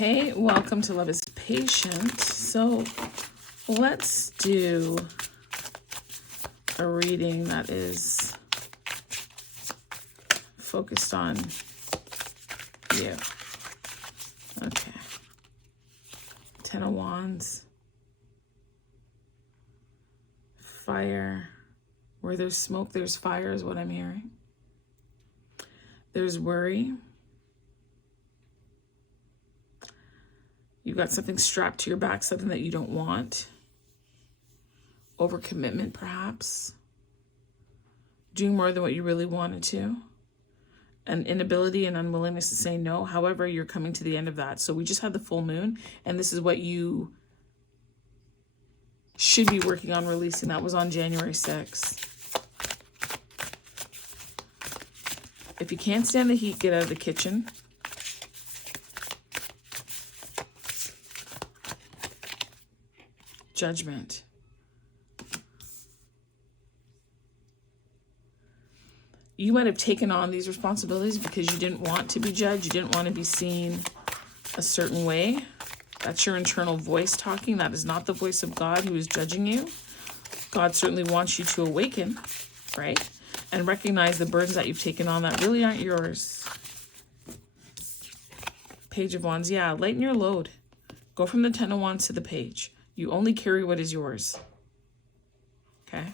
Hey, welcome to Love is Patient. So let's do a reading that is focused on you. Okay. 10 of Wands. Fire. Where there's smoke, there's fire is what I'm hearing. There's worry. You've got something strapped to your back, something that you don't want. Overcommitment, perhaps. Doing more than what you really wanted to. An inability and unwillingness to say no. However, you're coming to the end of that. So we just had the full moon, and this is what you should be working on releasing. That was on January 6th. If you can't stand the heat, get out of the kitchen. Judgment. You might have taken on these responsibilities because you didn't want to be judged. You didn't want to be seen a certain way. That's your internal voice talking. That is not the voice of God who is judging you. God certainly wants you to awaken, right? And recognize the burdens that you've taken on that really aren't yours. Page of Wands. Yeah, lighten your load. Go from the 10 of Wands to the Page. You only carry what is yours. Okay?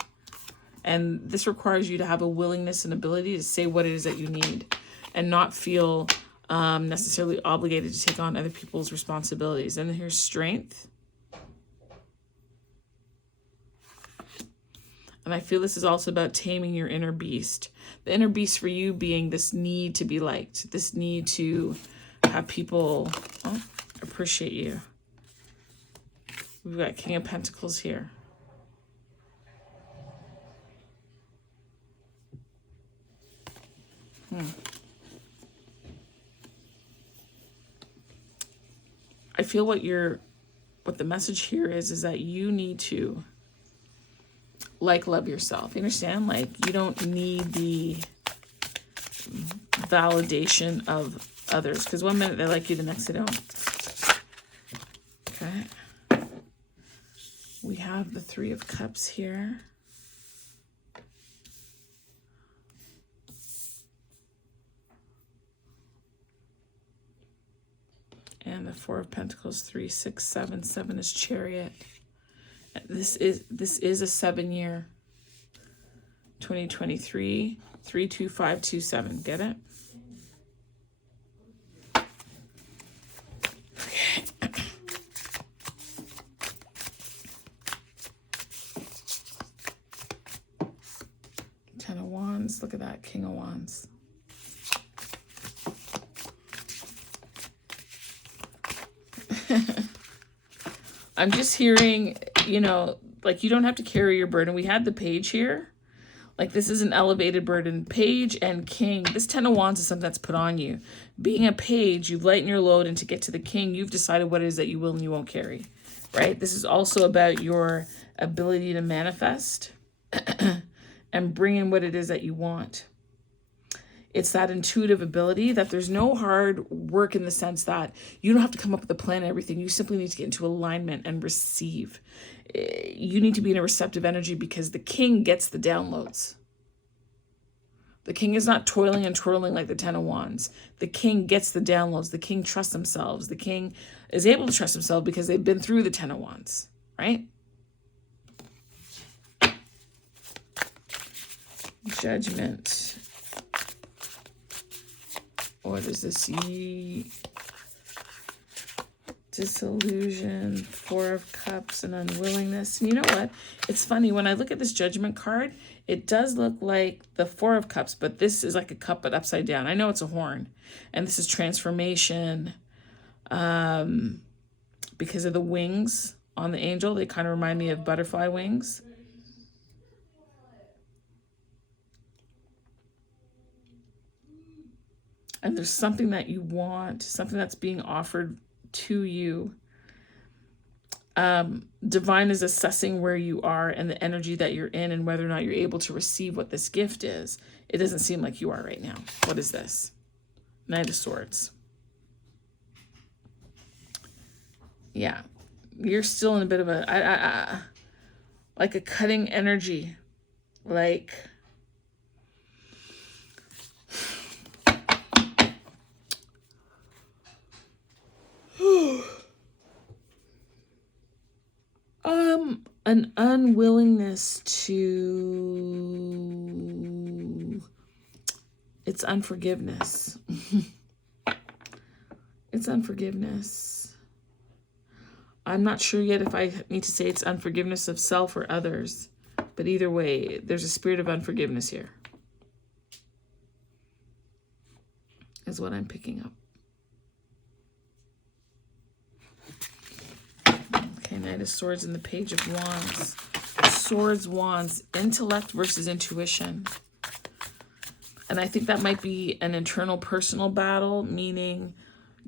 And this requires you to have a willingness and ability to say what it is that you need and not feel necessarily obligated to take on other people's responsibilities. And then here's strength. And I feel this is also about taming your inner beast. The inner beast for you being this need to be liked, this need to have people appreciate you. We've got King of Pentacles here. I feel what the message here is that you need to love yourself. You understand? You don't need the validation of others, because one minute they like you, the next they don't. Okay. We have the 3 of Cups here. And the 4 of Pentacles, 3, 6, 7. 7 is Chariot. This is a 7-year. 2023, 32527. Get it? Okay. 10 of Wands. Look at that. King of Wands. I'm just hearing, you don't have to carry your burden. We had the Page here. This is an elevated burden. Page and King. This 10 of Wands is something that's put on you. Being a Page, you've lightened your load, and to get to the King, you've decided what it is that you will and you won't carry, right? This is also about your ability to manifest and bring in what it is that you want. It's that intuitive ability that there's no hard work in the sense that you don't have to come up with a plan and everything. You simply need to get into alignment and receive. You need to be in a receptive energy because the King gets the downloads. The King is not toiling and twirling like the 10 of Wands. The King gets the downloads. The King trusts themselves. The King is able to trust himself because they've been through the 10 of Wands, right? Judgment. What is this? Disillusion, 4 of Cups, and unwillingness. And you know what? It's funny. When I look at this Judgment card, it does look like the 4 of Cups, but this is like a cup but upside down. I know it's a horn. And this is transformation. Because of the wings on the angel, they kind of remind me of butterfly wings. And there's something that you want, something that's being offered to you. Divine is assessing where you are and the energy that you're in and whether or not you're able to receive what this gift is. It doesn't seem like you are right now. What is this? Knight of Swords. Yeah. You're still in a bit of a, like a cutting energy. Like, an unwillingness to, it's unforgiveness. It's unforgiveness. I'm not sure yet if I need to say it's unforgiveness of self or others, but either way, there's a spirit of unforgiveness here, is what I'm picking up. Okay, Knight of Swords and the Page of Wands. Swords, Wands, intellect versus intuition. And I think that might be an internal personal battle, meaning,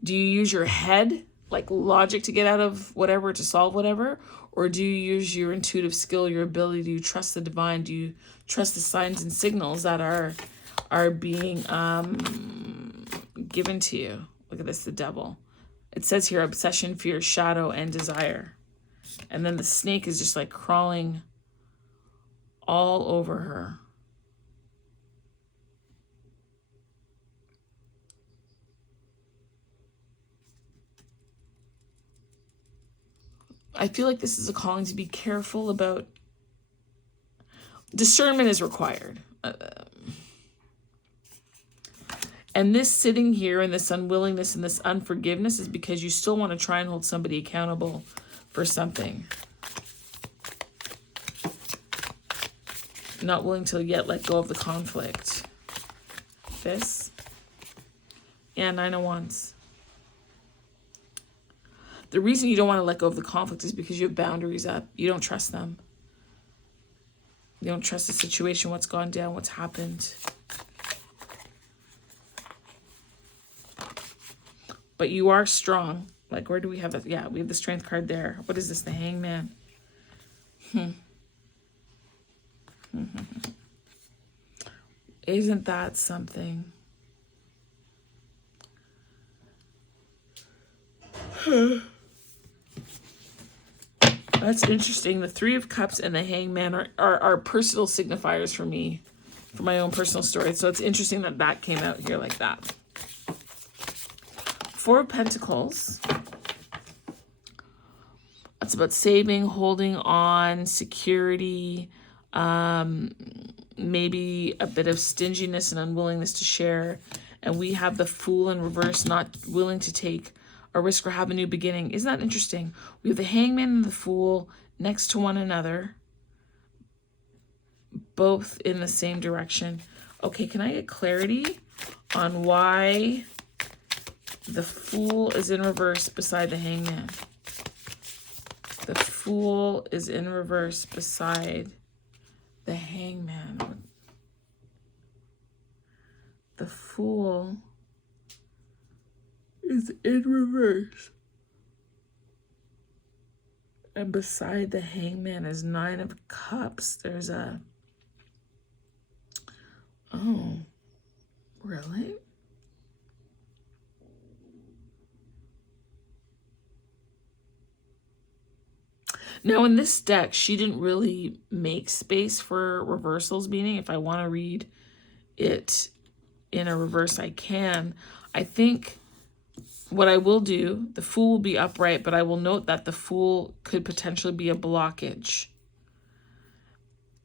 do you use your head, like logic, to get out of whatever, to solve whatever? Or do you use your intuitive skill, your ability? Do you trust the divine? Do you trust the signs and signals that are being given to you? Look at this, the Devil. It says here, obsession, fear, shadow, and desire. And then the snake is just like crawling all over her. I feel like this is a calling to be careful about. Discernment is required. And this sitting here and this unwillingness and this unforgiveness is because you still want to try and hold somebody accountable for something. Not willing to yet let go of the conflict. This. Yeah, 9 of Wands. The reason you don't want to let go of the conflict is because you have boundaries up. You don't trust them. You don't trust the situation, what's gone down, what's happened. But you are strong. Like, where do we have it? Yeah, we have the Strength card there. What is this? The Hangman. Isn't that something? That's interesting. The Three of Cups and the Hangman are personal signifiers for me, for my own personal story. So it's interesting that that came out here like that. Four of Pentacles. That's about saving, holding on, security, maybe a bit of stinginess and unwillingness to share. And we have the Fool in reverse, not willing to take a risk or have a new beginning. Isn't that interesting? We have the Hangman and the Fool next to one another, both in the same direction. Okay, can I get clarity on why the Fool is in reverse beside the Hangman? The Fool is in reverse beside the Hangman. The Fool is in reverse. And beside the Hangman is 9 of Cups. There's a... Oh, really? Now, in this deck, she didn't really make space for reversals, meaning if I want to read it in a reverse, I can. I think what I will do, the Fool will be upright, but I will note that the Fool could potentially be a blockage.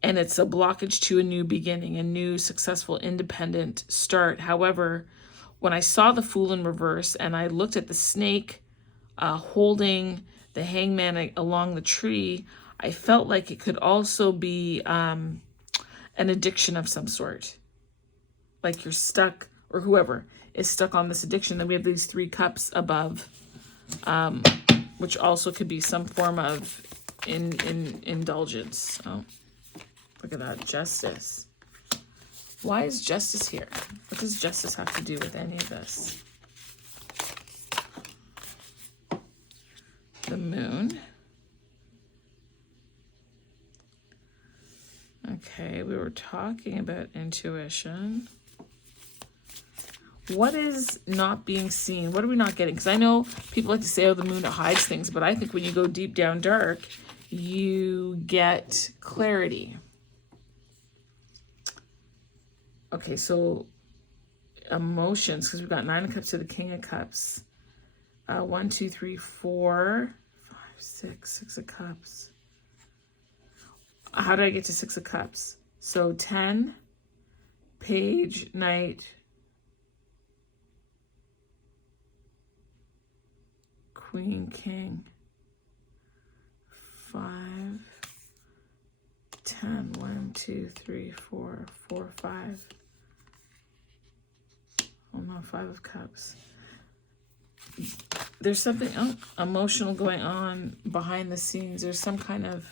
And it's a blockage to a new beginning, a new successful independent start. However, when I saw the Fool in reverse and I looked at the snake holding the Hangman along the tree, I felt like it could also be an addiction of some sort. Like you're stuck, or whoever is stuck on this addiction. Then we have these 3 cups above, which also could be some form of indulgence. Oh, look at that, Justice. Why is Justice here? What does Justice have to do with any of this? The Moon. Okay, we were talking about intuition. What is not being seen? What are we not getting? Because I know people like to say, oh, the moon, it hides things. But I think when you go deep down dark, you get clarity. Okay, so emotions, because we've got 9 of Cups to the King of Cups. 1, 2, 3, 4, 5, 6, 6 of Cups. How did I get to 6 of Cups? So 10, Page, Knight, Queen, King, 5, 10, 1, 2, 3, 4, 4, 5. Oh no, 5 of Cups. There's something emotional going on behind the scenes. There's some kind of,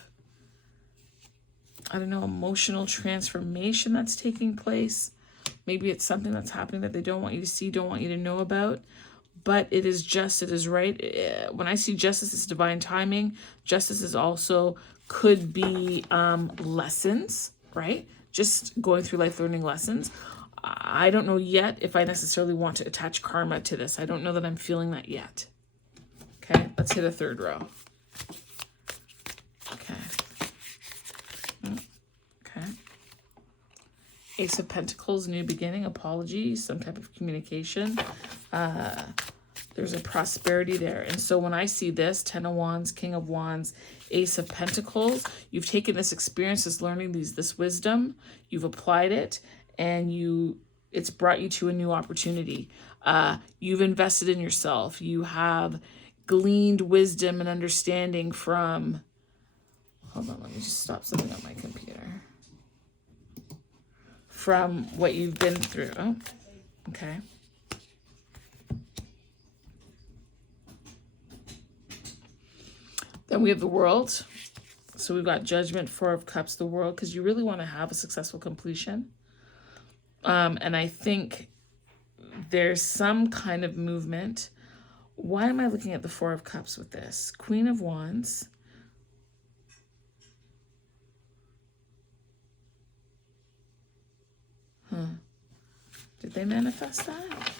I don't know, emotional transformation that's taking place. Maybe it's something that's happening that they don't want you to see, don't want you to know about. But it is just, it is right. When I see justice, it's divine timing. Justice is also, could be lessons, right? Just going through life learning lessons. I don't know yet if I necessarily want to attach karma to this. I don't know that I'm feeling that yet. Okay, let's hit a third row. Okay. Okay. Ace of Pentacles, new beginning, apology, some type of communication. There's a prosperity there. And so when I see this, 10 of Wands, King of Wands, Ace of Pentacles, you've taken this experience, this learning, this wisdom, you've applied it, and it's brought you to a new opportunity. You've invested in yourself. You have gleaned wisdom and understanding from, hold on, let me just stop something on my computer. From what you've been through. Oh, okay. Then we have the World. So we've got Judgment, 4 of Cups, the World, because you really want to have a successful completion. And I think there's some kind of movement. Why am I looking at the 4 of Cups with this? Queen of Wands. Did they manifest that?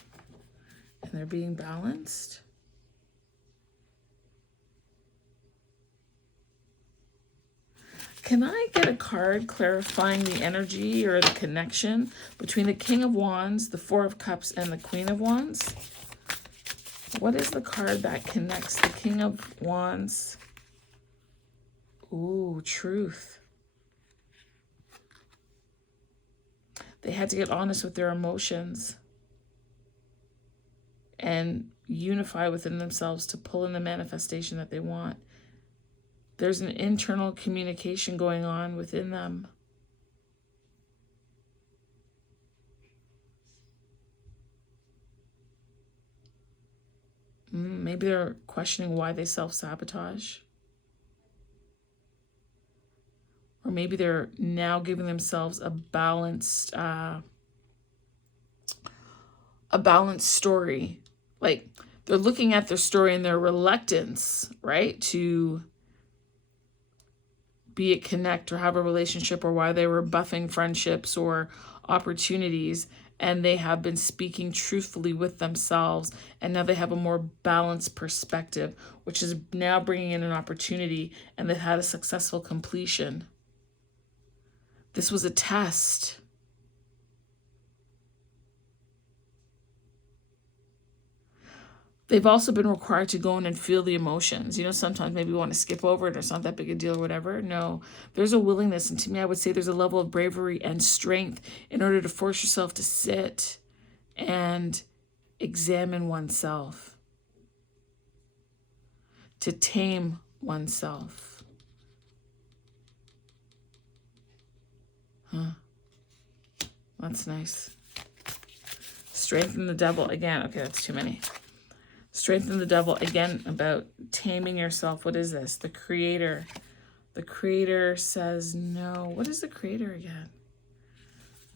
And they're being balanced. Can I get a card clarifying the energy or the connection between the King of Wands, the 4 of Cups, and the Queen of Wands? What is the card that connects the King of Wands? Ooh, Truth. They had to get honest with their emotions and unify within themselves to pull in the manifestation that they want. There's an internal communication going on within them. Maybe they're questioning why they self-sabotage. Or maybe they're now giving themselves a balanced story. Like, they're looking at their story and their reluctance, right, to be it connect or have a relationship, or why they were buffing friendships or opportunities, and they have been speaking truthfully with themselves, and now they have a more balanced perspective, which is now bringing in an opportunity, and they've had a successful completion. This was a test. They've also been required to go in and feel the emotions. You know, sometimes maybe we want to skip over it or it's not that big a deal or whatever. No, there's a willingness. And to me, I would say there's a level of bravery and strength in order to force yourself to sit and examine oneself, to tame oneself. That's nice. Strengthen the Devil. Again, okay, that's too many. Strengthen the Devil. Again, about taming yourself. What is this? The Creator. The Creator says no. What is the Creator again?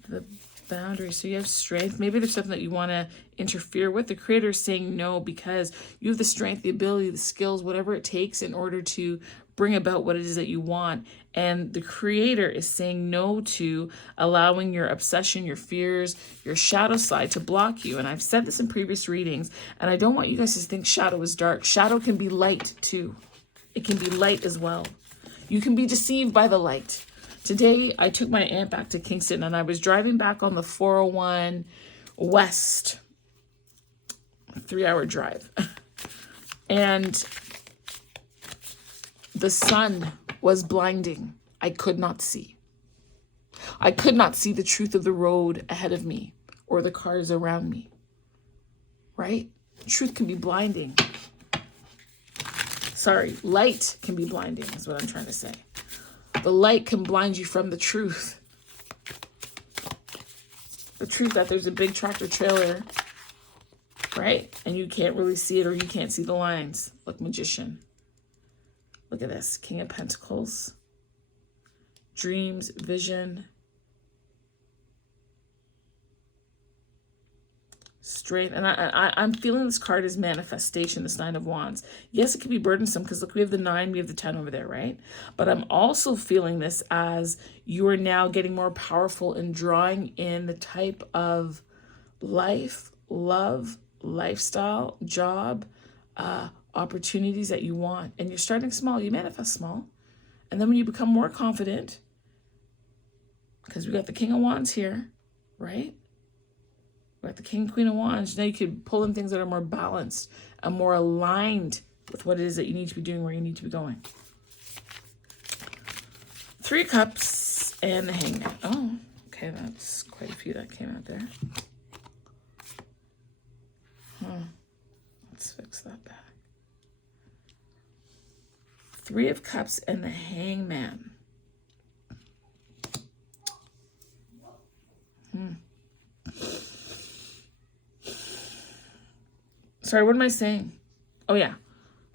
The boundary. So you have strength. Maybe there's something that you want to interfere with. The Creator is saying no because you have the strength, the ability, the skills, whatever it takes in order to bring about what it is that you want. And the Creator is saying no to allowing your obsession, your fears, your shadow side to block you. And I've said this in previous readings, and I don't want you guys to think shadow is dark. Shadow can be light too. It can be light as well. You can be deceived by the light. Today, I took my aunt back to Kingston, and I was driving back on the 401 West, 3-hour drive. And the sun was blinding. I could not see. I could not see the truth of the road ahead of me or the cars around me. Right? Truth can be blinding. Sorry, light can be blinding is what I'm trying to say. The light can blind you from the truth. The truth that there's a big tractor trailer, right? And you can't really see it, or you can't see the lines. Look, magician. Look at this. King of Pentacles. Dreams, vision. Strength. And I'm feeling this card as manifestation, this 9 of Wands. Yes, it can be burdensome because look, we have the 9, we have the 10 over there, right? But I'm also feeling this as you are now getting more powerful in drawing in the type of life, love, lifestyle, job, opportunities that you want. And you're starting small. You manifest small. And then when you become more confident, because we got the King of Wands here, right? We got the King, Queen of Wands. Now you could pull in things that are more balanced and more aligned with what it is that you need to be doing, where you need to be going. 3 of Cups and the Hangman. Oh, okay. That's quite a few that came out there. Let's fix that back. 3 of Cups and the Hangman. Sorry, what am I saying? Oh, yeah.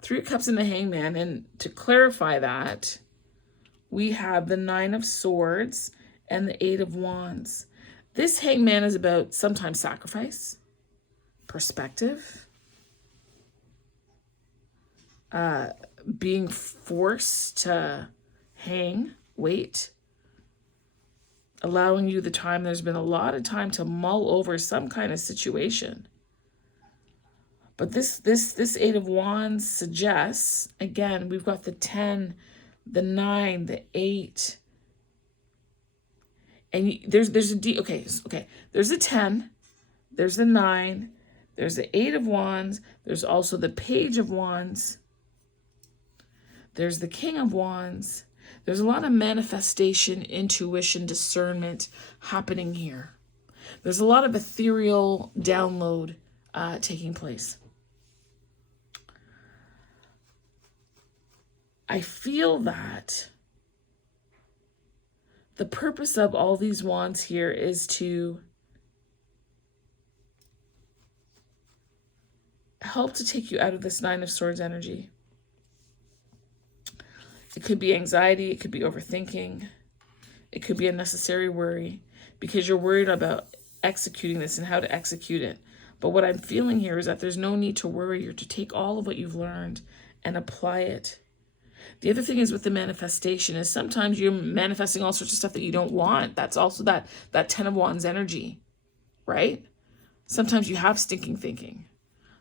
3 of Cups and the Hangman. And to clarify that, we have the 9 of Swords and the 8 of Wands. This Hangman is about sometimes sacrifice, perspective, being forced to wait, allowing you the time. There's been a lot of time to mull over some kind of situation. But this 8 of Wands suggests, again, we've got the 10, the 9, the 8. And there's a okay. There's a 10, there's the 9, there's the 8 of Wands, there's also the Page of Wands, there's the King of Wands. There's a lot of manifestation, intuition, discernment happening here. There's a lot of ethereal download taking place. I feel that the purpose of all these wands here is to help to take you out of this 9 of Swords energy. It could be anxiety, it could be overthinking, it could be unnecessary worry, because you're worried about executing this and how to execute it. But what I'm feeling here is that there's no need to worry or to take all of what you've learned and apply it. The other thing is with the manifestation is sometimes you're manifesting all sorts of stuff that you don't want. That's also that 10 of Wands energy, right? Sometimes you have stinking thinking.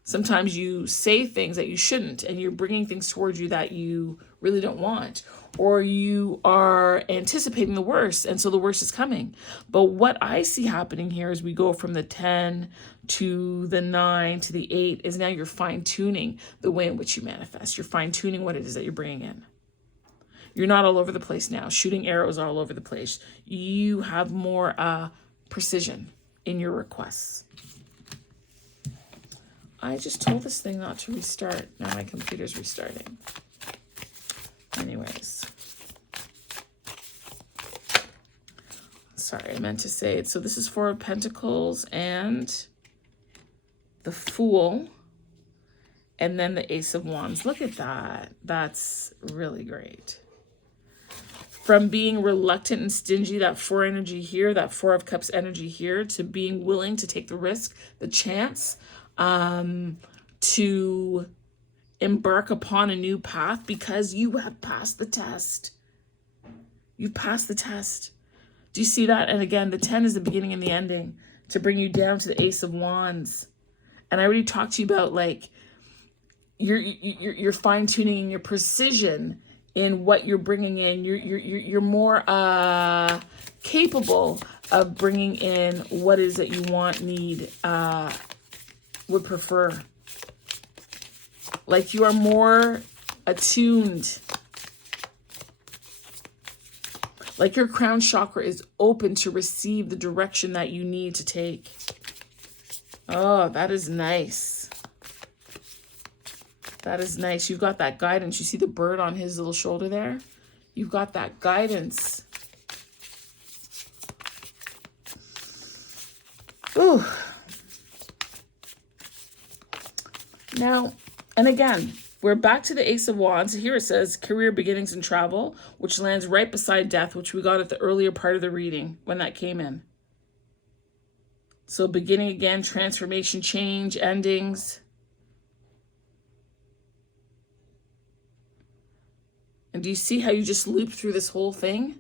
Sometimes you say things that you shouldn't, and you're bringing things towards you that you really don't want, or you are anticipating the worst, and so the worst is coming. But what I see happening here as we go from the 10 to the 9 to the 8 is now you're fine-tuning the way in which you manifest. You're fine-tuning what it is that you're bringing in. You're not all over the place now, shooting arrows all over the place. You have more precision in your requests. I just told this thing not to restart. Now my computer's restarting. Anyways. Sorry, I meant to say it. So this is 4 of Pentacles and the Fool. And then the Ace of Wands. Look at that. That's really great. From being reluctant and stingy, that 4 energy here, that 4 of Cups energy here, to being willing to take the risk, the chance, to embark upon a new path because you have passed the test. You've passed the test. Do you see that? And again, the 10 is the beginning and the ending to bring you down to the Ace of Wands. And I already talked to you about like your fine tuning and your precision in what you're bringing in. You're more capable of bringing in what is that you want, need, would prefer. Like you are more attuned. Like your crown chakra is open to receive the direction that you need to take. Oh, that is nice. That is nice. You've got that guidance. You see the bird on his little shoulder there? You've got that guidance. Ooh. Now, and again, we're back to the Ace of Wands. Here it says career beginnings and travel, which lands right beside death, which we got at the earlier part of the reading when that came in. So beginning again, transformation, change, endings. And do you see how you just loop through this whole thing?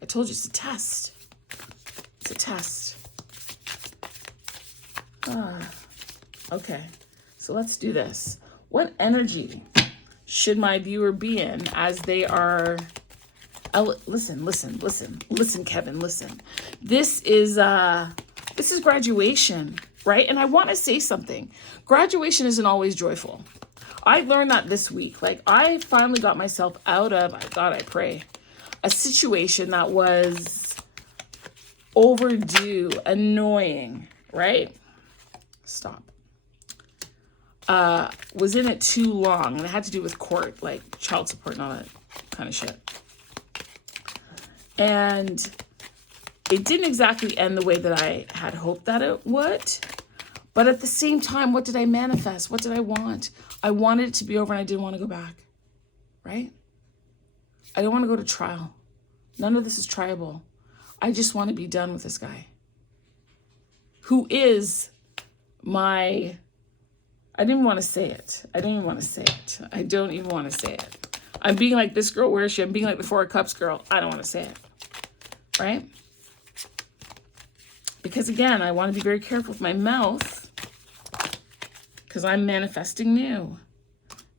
I told you it's a test. It's a test. Okay, so let's do this. What energy should my viewer be in as they are... Listen, Kevin, listen. This is graduation, right? And I want to say something. Graduation isn't always joyful. I learned that this week. Like, I finally got myself out of, God, I pray, a situation that was overdue, annoying, right? Stop. Was in it too long, and it had to do with court, like child support and all that kind of shit. And it didn't exactly end the way that I had hoped that it would. But at the same time, what did I manifest? What did I want? I wanted it to be over and I didn't want to go back, right? I don't want to go to trial. None of this is triable. I just want to be done with this guy who is my... I didn't want to say it. I don't even want to say it. I don't even want to say it. I'm being like this girl. Where is she? I'm being like the Four of Cups girl. I don't want to say it. Right? Because again, I want to be very careful with my mouth because I'm manifesting new.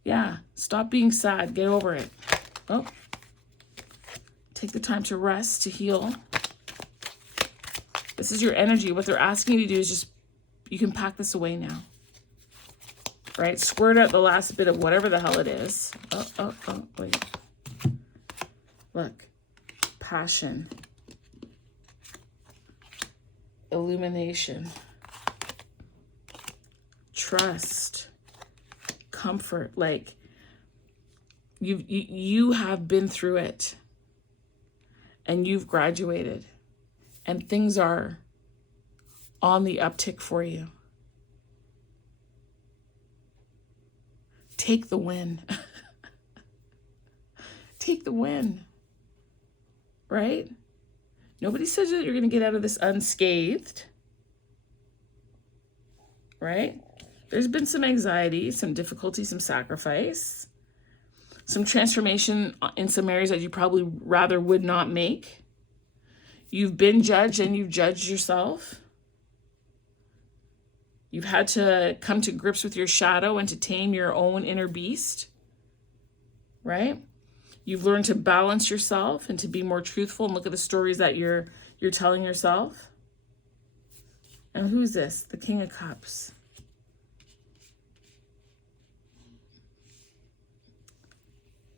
Yeah. Stop being sad. Get over it. Oh. Take the time to rest, to heal. This is your energy. What they're asking you to do is just, you can pack this away now. Right? Squirt out the last bit of whatever the hell it is. Oh, wait. Look. Passion. Illumination. Trust. Comfort. Like, you have been through it. And you've graduated. And things are on the uptick for you. Take the win. Take the win. Right? Nobody says that you're going to get out of this unscathed. Right? There's been some anxiety, some difficulty, some sacrifice, some transformation in some areas that you probably rather would not make. You've been judged and you've judged yourself. You've had to come to grips with your shadow and to tame your own inner beast, right? You've learned to balance yourself and to be more truthful and look at the stories that you're telling yourself. And who's this? The King of Cups.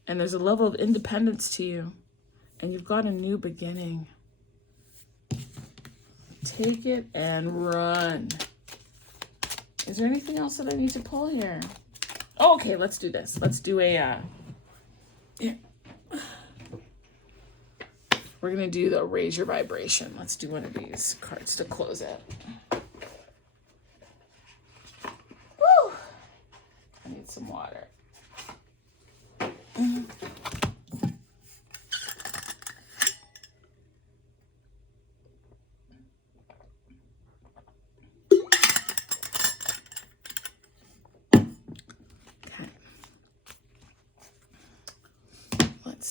And there's a level of independence to you, and you've got a new beginning. Take it and run. Is there anything else that I need to pull here? Oh, okay, let's do this. Let's do a... yeah. We're going to do the Raise Your Vibration. Let's do one of these cards to close it. Woo! I need some water.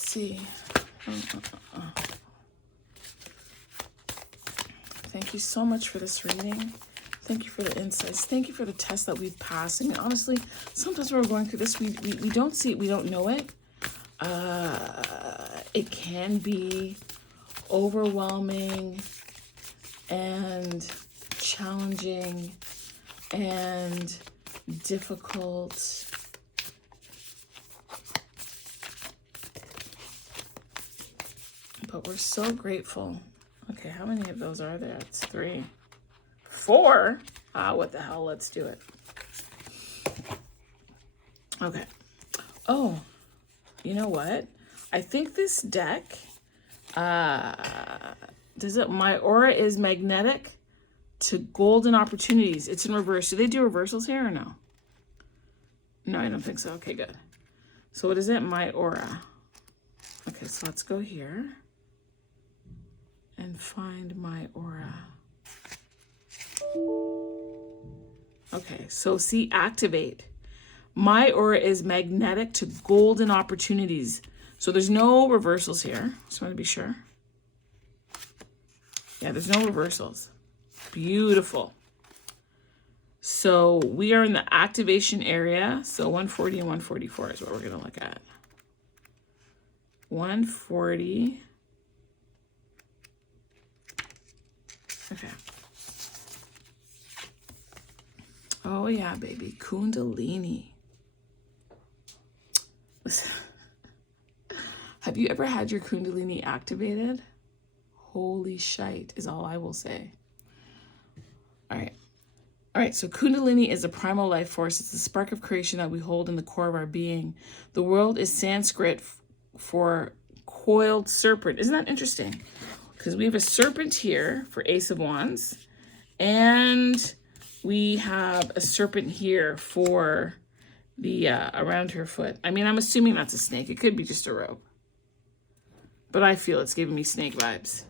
see. Thank you so much for this reading. Thank you for the insights. Thank you for the test that we've passed. I mean, honestly, sometimes when we're going through this, we don't see it, we don't know it. It can be overwhelming and challenging and difficult. But we're so grateful. Okay, how many of those are there? It's 3. 4? What the hell? Let's do it. Okay. Oh, you know what? I think this deck, my aura is magnetic to golden opportunities. It's in reverse. Do they do reversals here or no? No, I don't think so. Okay, good. So what is it? My aura. Okay, so let's go here and find my aura. Okay, so see, activate. My aura is magnetic to golden opportunities. So there's no reversals here. Just want to be sure. Yeah, there's no reversals. Beautiful. So we are in the activation area. So 140 and 144 is what we're going to look at. 140. Okay. Oh yeah, baby. Kundalini. Listen. Have you ever had your Kundalini activated? Holy shite is all I will say. All right, so Kundalini is a primal life force. It's the spark of creation that we hold in the core of our being. The world is Sanskrit for coiled serpent. Isn't that interesting? Because we have a serpent here for Ace of Wands, and we have a serpent here for the around her foot. I mean, I'm assuming that's a snake. It could be just a rope, but I feel it's giving me snake vibes.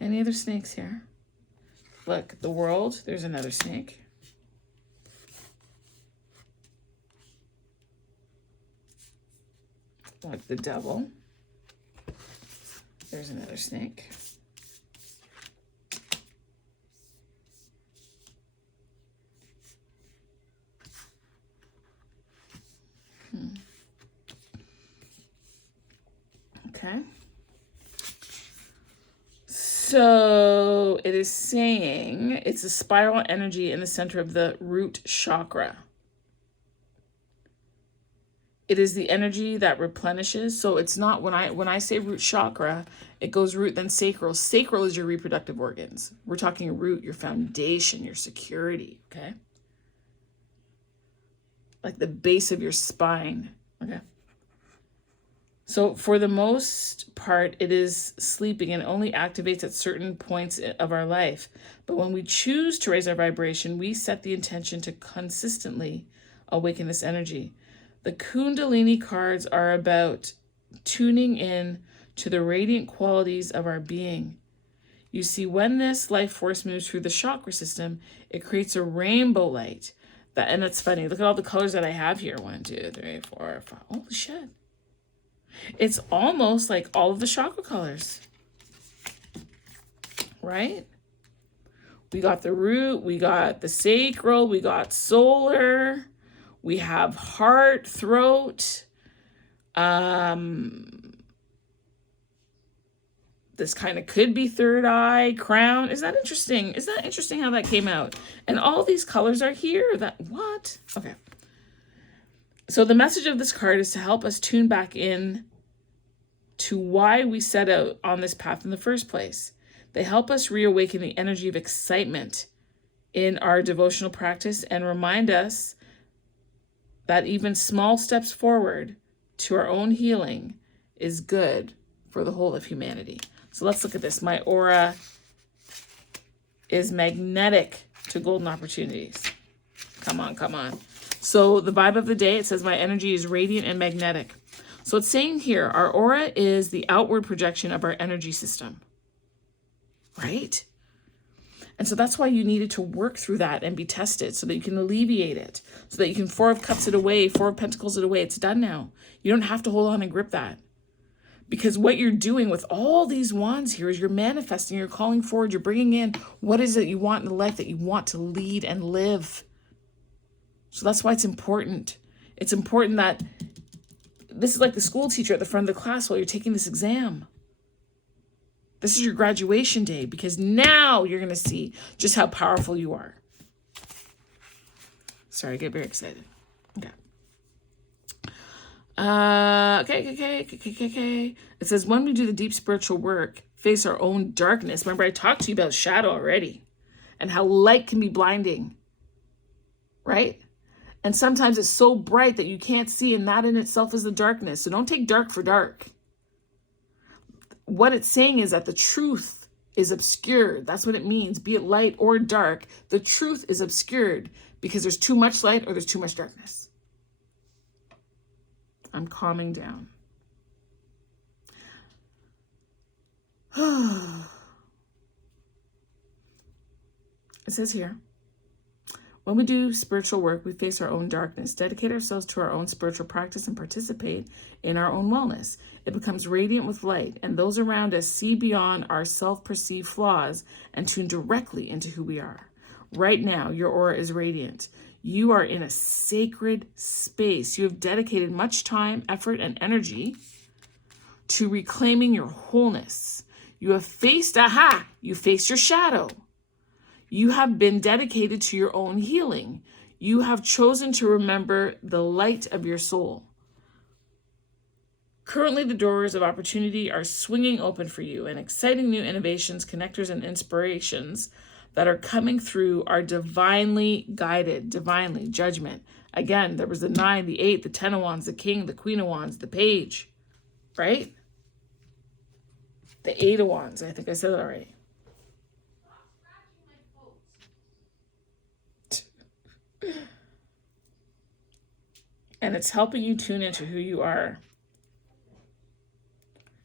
Any other snakes here? Look, the world. There's another snake. Like the devil. There's another snake. Okay. So it is saying it's a spiral energy in the center of the root chakra. It is the energy that replenishes. So it's not, when I say root chakra, it goes root, then sacral. Sacral is your reproductive organs. We're talking root, your foundation, your security, okay? Like the base of your spine, okay? So for the most part, it is sleeping and only activates at certain points of our life. But when we choose to raise our vibration, we set the intention to consistently awaken this energy. The Kundalini cards are about tuning in to the radiant qualities of our being. You see, when this life force moves through the chakra system, it creates a rainbow light. And that's funny. Look at all the colors that I have here. 1, 2, 3, 4, 5. Holy shit. It's almost like all of the chakra colors. Right? We got the root, we got the sacral, we got solar, we have heart, throat. This kind of could be third eye, crown. Isn't that interesting? Isn't that interesting how that came out? And all these colors are here. What? Okay. So the message of this card is to help us tune back in to why we set out on this path in the first place. They help us reawaken the energy of excitement in our devotional practice and remind us that even small steps forward to our own healing is good for the whole of humanity. So let's look at this. My aura is magnetic to golden opportunities. Come on, come on. So the vibe of the day, it says my energy is radiant and magnetic. So it's saying here, our aura is the outward projection of our energy system, right? And so that's why you needed to work through that and be tested so that you can alleviate it, so that you can 4 of Cups it away, 4 of Pentacles it away. It's done now. You don't have to hold on and grip that. Because what you're doing with all these wands here is you're manifesting, you're calling forward, you're bringing in what is it you want in the life that you want to lead and live. So that's why it's important. It's important that this is like the school teacher at the front of the class while you're taking this exam. This is your graduation day, because now you're going to see just how powerful you are. Sorry, I get very excited. Okay. Okay. It says, when we do the deep spiritual work, face our own darkness. Remember, I talked to you about shadow already and how light can be blinding, right? And sometimes it's so bright that you can't see, and that in itself is the darkness. So don't take dark for dark. What it's saying is that the truth is obscured. That's what it means. Be it light or dark, the truth is obscured because there's too much light or there's too much darkness. I'm calming down. It says here, when we do spiritual work, we face our own darkness, dedicate ourselves to our own spiritual practice, and participate in our own wellness. It becomes radiant with light, and those around us see beyond our self-perceived flaws and tune directly into who we are. Right now, your aura is radiant. You are in a sacred space. You have dedicated much time, effort, and energy to reclaiming your wholeness. You have faced, you faced your shadow. You have been dedicated to your own healing. You have chosen to remember the light of your soul. Currently, the doors of opportunity are swinging open for you, and exciting new innovations, connectors, and inspirations that are coming through are divinely guided, divinely. Judgment. Again, there was the 9, the 8, the 10 of Wands, the King, the Queen of Wands, the Page, right? The 8 of Wands. I think I said that already. And it's helping you tune into who you are.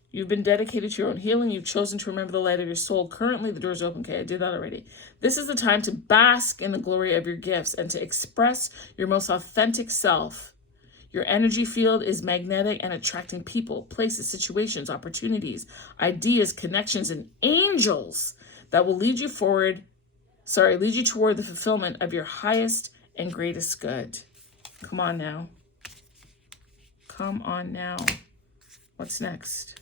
You've been dedicated to your own healing. You've chosen to remember the light of your soul. Currently, the door's open. Okay, I did that already. This is the time to bask in the glory of your gifts and to express your most authentic self. Your energy field is magnetic and attracting people, places, situations, opportunities, ideas, connections, and angels that will lead you toward the fulfillment of your highest and greatest good. Come on now. Come on now. What's next?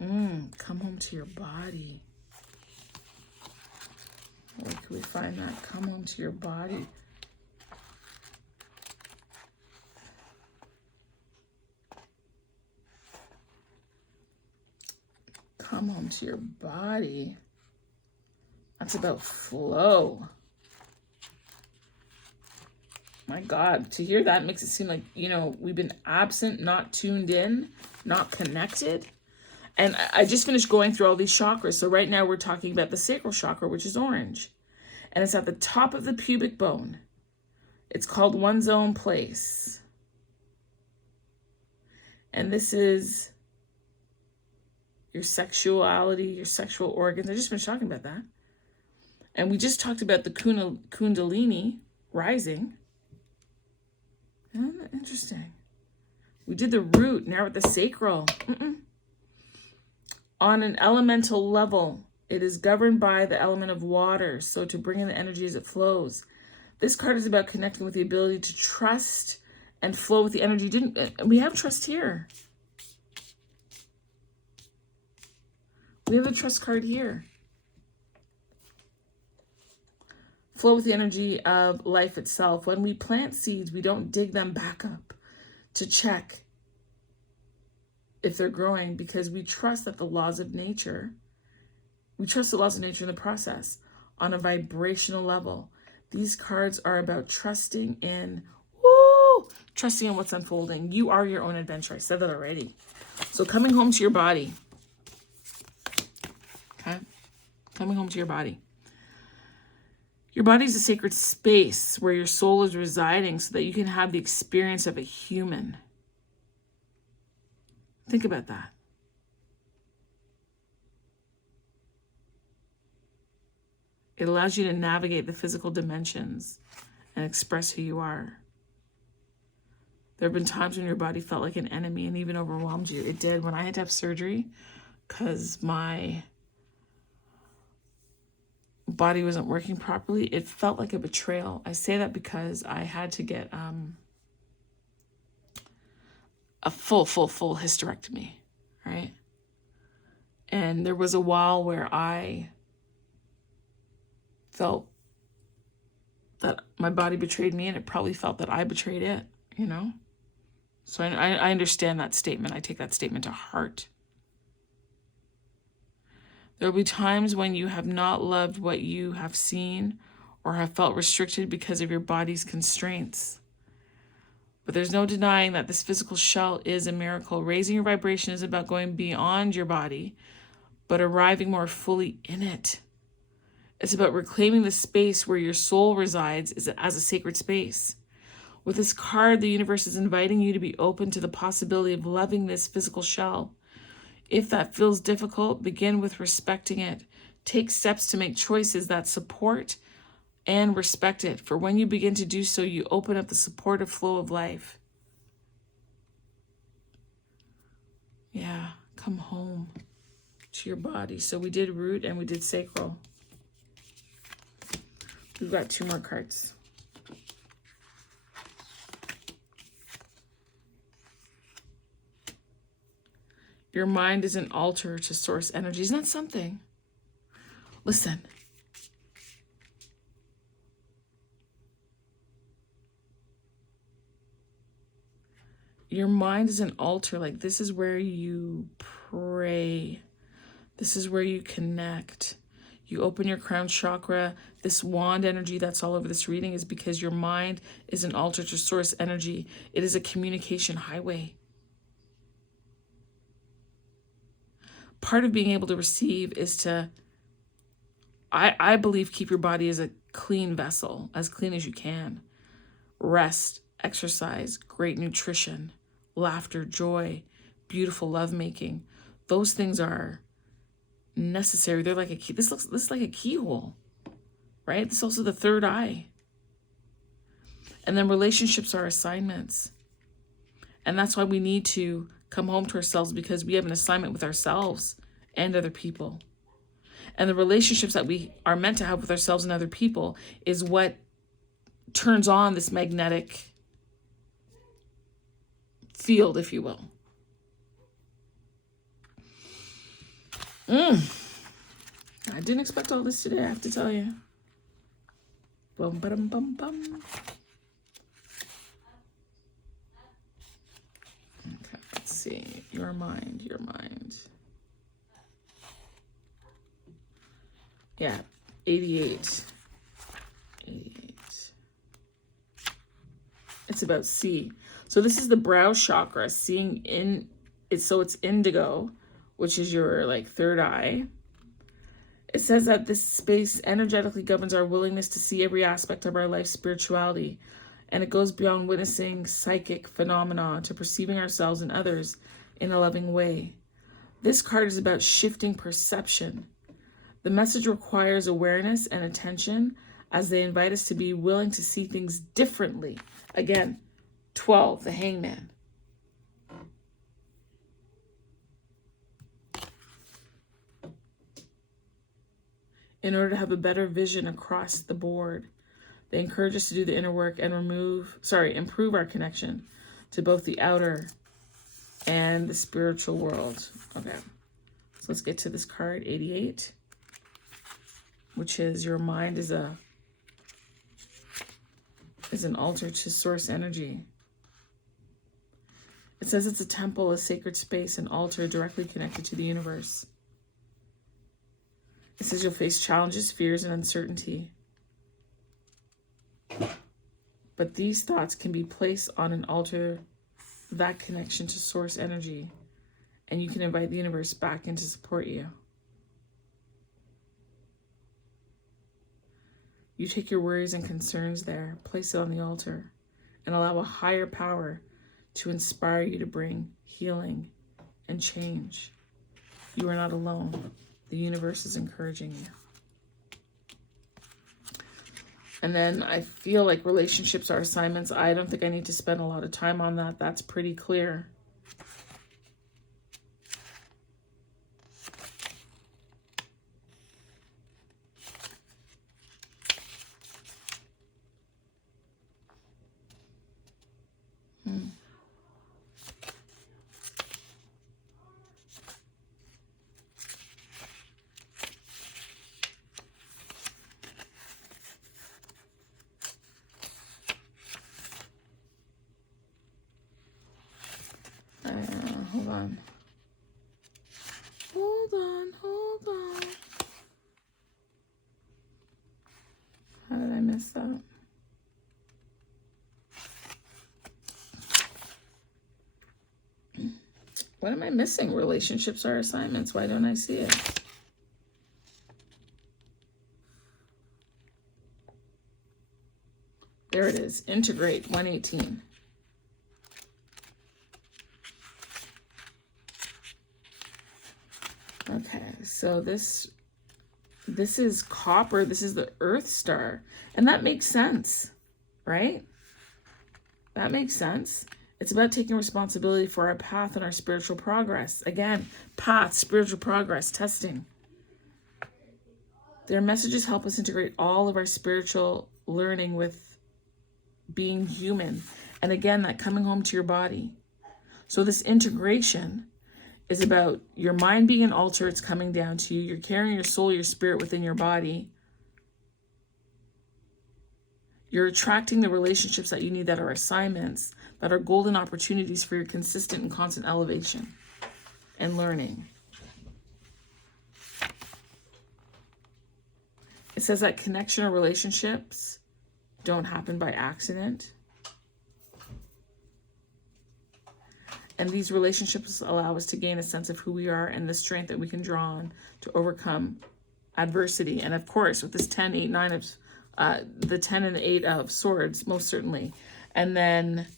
Come home to your body. Where can we find that? Come home to your body. Come home to your body. That's about flow. My God, to hear that makes it seem like, we've been absent, not tuned in, not connected. And I just finished going through all these chakras. So right now we're talking about the sacral chakra, which is orange. And it's at the top of the pubic bone. It's called one's own place. And this is your sexuality, your sexual organs. I just finished talking about that. And we just talked about the Kundalini rising. Interesting. We did the root, now with the sacral. On an elemental level, it is governed by the element of water, so to bring in the energy as it flows. This card is about connecting with the ability to trust and flow with the energy. We have trust here. We have the trust card here. Flow with the energy of life itself. When we plant seeds, we don't dig them back up to check if they're growing, because we trust that the laws of nature, in the process on a vibrational level. These cards are about trusting in what's unfolding. You are your own adventure. I said that already. So coming home to your body. Okay? Coming home to your body. Your body is a sacred space where your soul is residing so that you can have the experience of a human. Think about that. It allows you to navigate the physical dimensions and express who you are. There have been times when your body felt like an enemy and even overwhelmed you. It did when I had to have surgery because my body wasn't working properly. It felt like a betrayal. I say that because I had to get a full hysterectomy, right? And there was a while where I felt that my body betrayed me, and it probably felt that I betrayed it, you know? So I understand that statement. I take that statement to heart. There will be times when you have not loved what you have seen or have felt restricted because of your body's constraints. But there's no denying that this physical shell is a miracle. Raising your vibration is about going beyond your body, but arriving more fully in it. It's about reclaiming the space where your soul resides as a sacred space. With this card, the universe is inviting you to be open to the possibility of loving this physical shell. If that feels difficult, begin with respecting it. Take steps to make choices that support and respect it. For when you begin to do so, you open up the supportive flow of life. Yeah, come home to your body. So we did root and we did sacral. We've got 2 more cards. Your mind is an altar to source energy. Isn't that something? Listen. Your mind is an altar. Like, this is where you pray. This is where you connect. You open your crown chakra. This wand energy that's all over this reading is because your mind is an altar to source energy. It is a communication highway. Part of being able to receive is to, I believe, keep your body as a clean vessel, as clean as you can. Rest, exercise, great nutrition, laughter, joy, beautiful lovemaking. Those things are necessary. They're like a key. This looks like a keyhole, right? This is also the third eye. And then relationships are assignments. And that's why we need to come home to ourselves, because we have an assignment with ourselves and other people. And the relationships that we are meant to have with ourselves and other people is what turns on this magnetic field, if you will. I didn't expect all this today, I have to tell you. Bum, ba-dum, bum, bum. Okay, let's see. Your mind. Yeah, 88. It's about C. So this is the brow chakra, seeing in it. So it's indigo, which is your like third eye. It says that this space energetically governs our willingness to see every aspect of our life's spirituality. And it goes beyond witnessing psychic phenomena to perceiving ourselves and others in a loving way. This card is about shifting perception. The message requires awareness and attention as they invite us to be willing to see things differently. Again, 12, the Hangman. In order to have a better vision across the board, they encourage us to do the inner work and improve our connection to both the outer and the spiritual world. Okay, so let's get to this card, 88, which is your mind is an altar to source energy. It says it's a temple, a sacred space, an altar directly connected to the universe. It says you'll face challenges, fears, and uncertainty. But these thoughts can be placed on an altar, that connection to source energy, and you can invite the universe back in to support you. You take your worries and concerns there, place it on the altar, and allow a higher power to inspire you to bring healing and change. You are not alone. The universe is encouraging you. And then I feel like relationships are assignments. I don't think I need to spend a lot of time on that. That's pretty clear. Hold on. Hold on. How did I miss that? What am I missing? Relationships are assignments. Why don't I see it? There it is. Integrate 118. Okay, so this is copper. This is the Earth Star. And that makes sense, right? That makes sense. It's about taking responsibility for our path and our spiritual progress. Again, path, spiritual progress, testing. Their messages help us integrate all of our spiritual learning with being human. And again, that coming home to your body. So this integration is about your mind being an altar. It's coming down to you. You're carrying your soul, your spirit within your body. You're attracting the relationships that you need, that are assignments, that are golden opportunities for your consistent and constant elevation and learning. It says that connection or relationships don't happen by accident. And these relationships allow us to gain a sense of who we are and the strength that we can draw on to overcome adversity. And of course, with this 10, 8, 9 of the 10 and the 8 of swords, most certainly. And then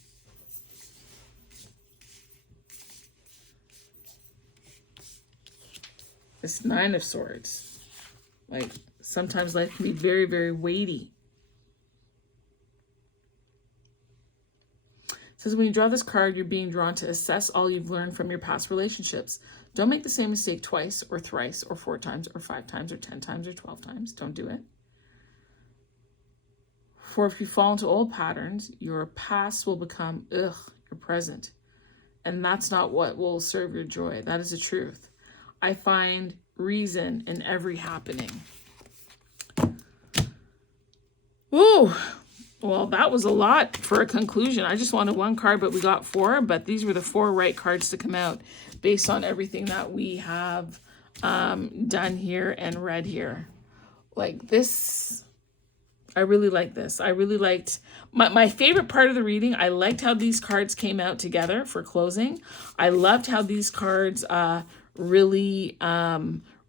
this 9 of swords. Like, sometimes life can be very, very weighty. It says when you draw this card, you're being drawn to assess all you've learned from your past relationships. Don't make the same mistake twice or thrice or 4 times or 5 times or 10 times or 12 times. Don't do it. For if you fall into old patterns, your past will become, your present. And that's not what will serve your joy. That is the truth. I find reason in every happening. Ooh. Well, that was a lot for a conclusion. I just wanted 1 card, but we got 4. But these were the 4 right cards to come out based on everything that we have done here and read here. Like this, I really like this. I really liked, my favorite part of the reading, I liked how these cards came out together for closing. I loved how these cards really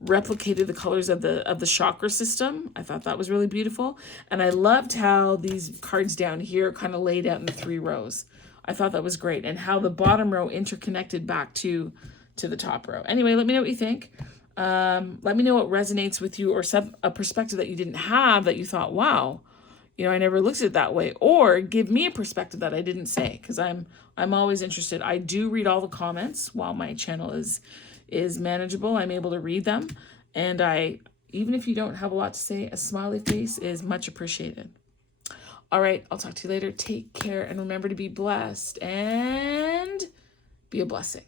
replicated the colors of the chakra system. I thought that was really beautiful. And I loved how these cards down here kind of laid out in the 3 rows. I thought that was great. And how the bottom row interconnected back to the top row. Anyway, let me know what you think. Let me know what resonates with you, or a perspective that you didn't have that you thought, wow, you know, I never looked at it that way. Or give me a perspective that I didn't say, because I'm always interested. I do read all the comments while my channel is manageable. I'm able to read them. And even if you don't have a lot to say, a smiley face is much appreciated. All right, I'll talk to you later. Take care and remember to be blessed and be a blessing.